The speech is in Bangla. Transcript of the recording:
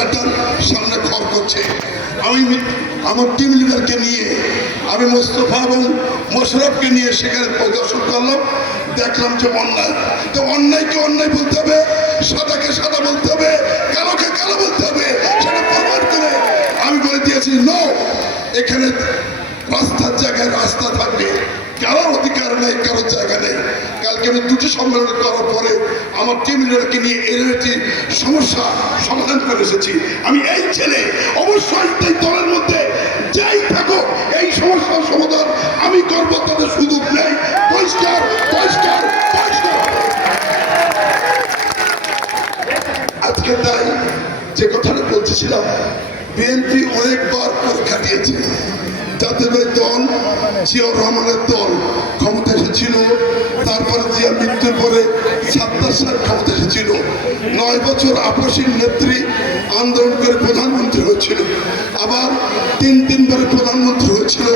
জায়গাটার সামনে ঘর করছে। আমি আমার টিম লিডারকে নিয়ে আমি মোস্তফা এবং মোশাররফকে নিয়ে সেখানে পরিদর্শন করলাম। দেখলাম যে অন্যায়, তো অন্যায়কে অন্যায় বলতে হবে, সাদাকে সাদা বলতে হবে, কালোকে কালো বলতে হবে, সেটা প্রমাণ করে আমি বলে দিয়েছি নো, এখানে রাস্তার জায়গায় রাস্তা থাকবে, কারোর অধিকার নেই, কারোর জায়গা নেই। কালকে আমি দুটি সম্মেলন করার পরে আমার টিম লিডারকে নিয়ে এর একটি সমস্যা সমাধান করে এসেছি। আমি এই ছেলে অবশ্যই এই দলের মধ্যে যাই থাকো এই সমস্যার সমাধান আমি করবো, তাদের সুযোগ নেই। পরিষ্কার পরিষ্কার পরিষ্কার। আজকে তাই যে কথাটা বলতেছিলাম, বিএনপি অনেকবার পরীক্ষা দিয়েছে। জাতীয় দল জিয়াউর রহমানের দল ক্ষমতা এসেছিল, তারপরে জিয়া মৃত্যুর পরে ৭০ সাল ক্ষমতা এসেছিল। ৯ বছর আপসীর নেত্রী আন্দোলন করে প্রধানমন্ত্রী হয়েছিল, আবার তিনবারে প্রধানমন্ত্রী হয়েছিল।